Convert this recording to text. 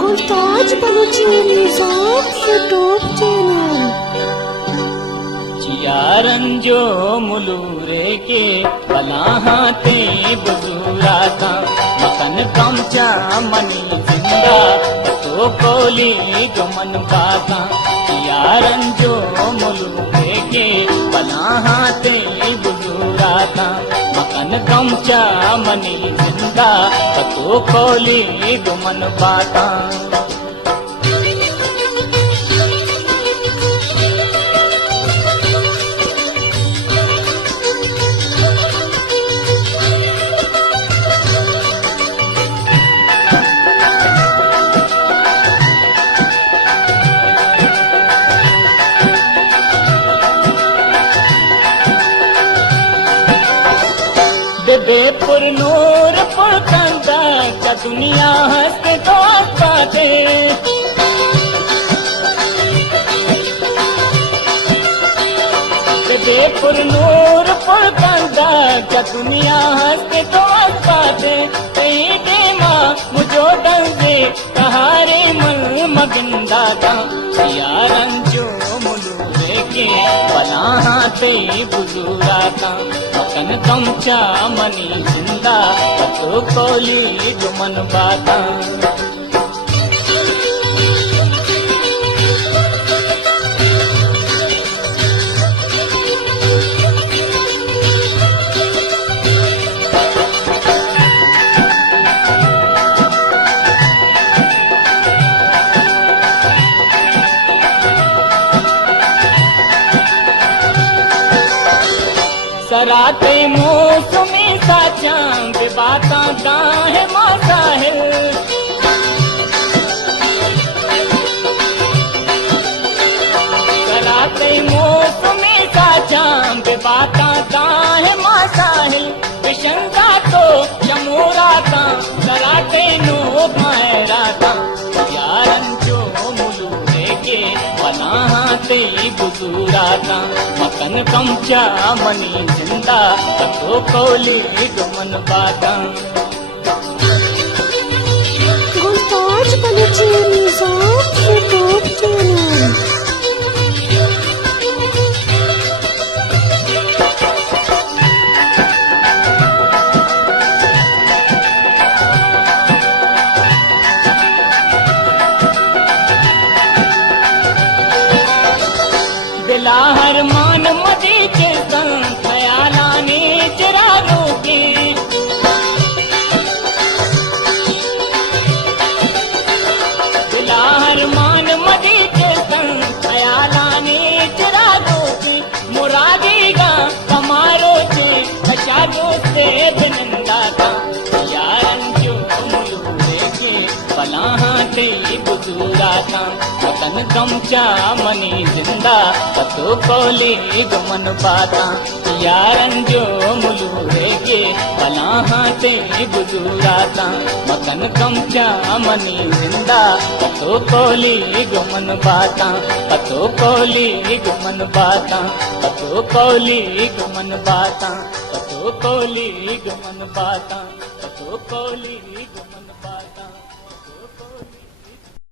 गुलताज बलूची निजाम YouTube channel. जिया रंजो मुलूरे के बलाहाते बुजुराता मकन कमचा money जिंदा तो कोली गुमन बाता। जिया रंजो मुलूरे के बलाहाते बुजुराता मकन कमचा मनी जिंदा तो कोली गुमन बाता। बेपुर नूर पुर कंदा का दुनिया हंसते दोस्त बाते। बेपुर नूर पुर कंदा का दुनिया हंसते दोस्त बाते। कहीं के माँ मुझो दंगे कहारे मन मगिंदा था। जिया रंजो मुलूरे के बलाहाते बुजुराता मकन कमचा मनी जिंदा तो कोली गुमन बाता। सराते मौसमी साचां बाता दाहे मासाहिल। सराते मौसमी साचां बाता दाहे मासाहिल। विशंदा तो जमूराता सराते नो मायराता। यारन जो मुलूरे के बलाहाते बुजुराता मकन कमचा मनी जिंदा तो कोली गुमन बाता। गुलताज बलूची निजाम यूट्यूब चैनल। दिलाहर मान मदी के संग खयालानी चिरागों की। दिलाहर मान मदी के संग खयालानी चिरागों की। मुरादी गा कमारो से खशागो से बिनंदा था। यारन जो मुलूरे के बलाहाते बुजुराता मकन कमचा मनी जिंदा तो कोली गुमन बाता। यारन जो मुलूरे के बलाहाते बुजुराता मकन कमचा मनी जिंदा तो कोली गुमन बाता। तो कोली गुमन बाता तो कोली गुमन बाता तो कोली गुमन बाता तो कोली गुमन बाता।